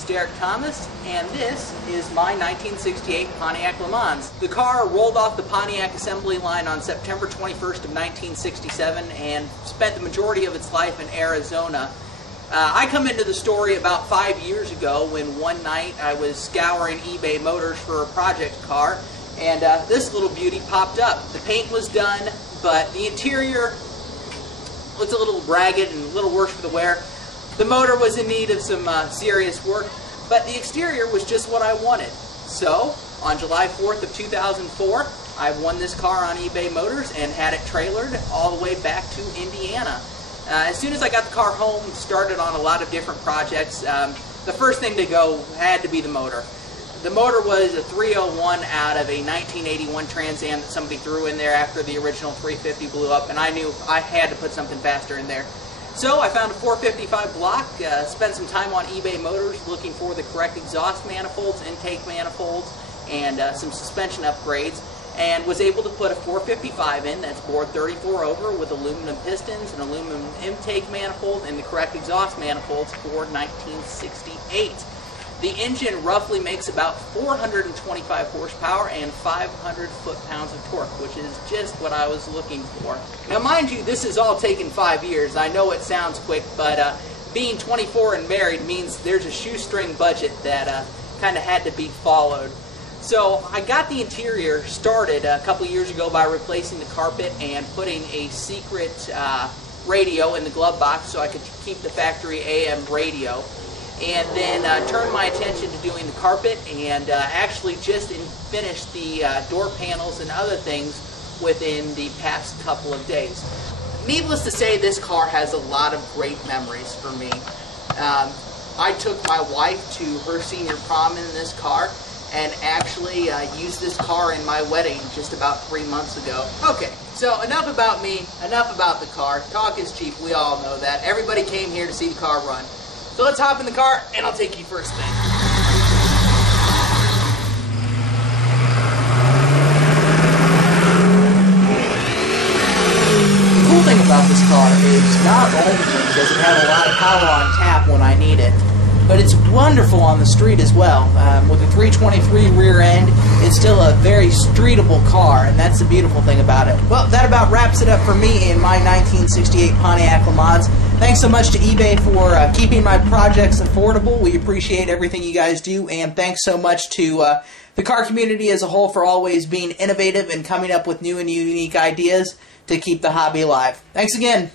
is Derek Thomas, and this is my 1968 Pontiac Lemans. The car rolled off the Pontiac assembly line on September 21st of 1967 and spent the majority of its life in Arizona. I come into the story about 5 years ago when one night I was scouring eBay Motors for a project car, and this little beauty popped up. The paint was done, but the interior was a little ragged and a little worse for the wear. The motor was in need of some serious work, but the exterior was just what I wanted. So, on July 4th of 2004, I won this car on eBay Motors and had it trailered all the way back to Indiana. As soon as I got the car home, started on a lot of different projects. The first thing to go had to be the motor. The motor was a 301 out of a 1981 Trans Am that somebody threw in there after the original 350 blew up, and I knew I had to put something faster in there. So I found a 455 block, spent some time on eBay Motors looking for the correct exhaust manifolds, intake manifolds, and some suspension upgrades, and was able to put a 455 in that's bored 34 over with aluminum pistons, an aluminum intake manifold, and the correct exhaust manifolds for 1968. The engine roughly makes about 425 horsepower and 500 foot-pounds of torque, which is just what I was looking for. Now, mind you, this has all taken 5 years. I know it sounds quick, but being 24 and married means there's a shoestring budget that kind of had to be followed. So I got the interior started a couple years ago by replacing the carpet and putting a secret radio in the glove box so I could keep the factory AM radio. And then turned my attention to doing the carpet and actually just finished the door panels and other things within the past couple of days. Needless to say, this car has a lot of great memories for me. I took my wife to her senior prom in this car and actually used this car in my wedding just about 3 months ago. Okay, so enough about me, enough about the car. Talk is cheap, we all know that. Everybody came here to see the car run. So let's hop in the car, and I'll take you first thing. The cool thing about this car is not only does it have a lot of power on tap when I need it, but it's wonderful on the street as well. With a 323 rear end, it's still a very streetable car, and that's the beautiful thing about it. Well, that about wraps it up for me in my 1968 Pontiac Lemans. Thanks so much to eBay for keeping my projects affordable. We appreciate everything you guys do, and thanks so much to the car community as a whole for always being innovative and coming up with new and unique ideas to keep the hobby alive. Thanks again.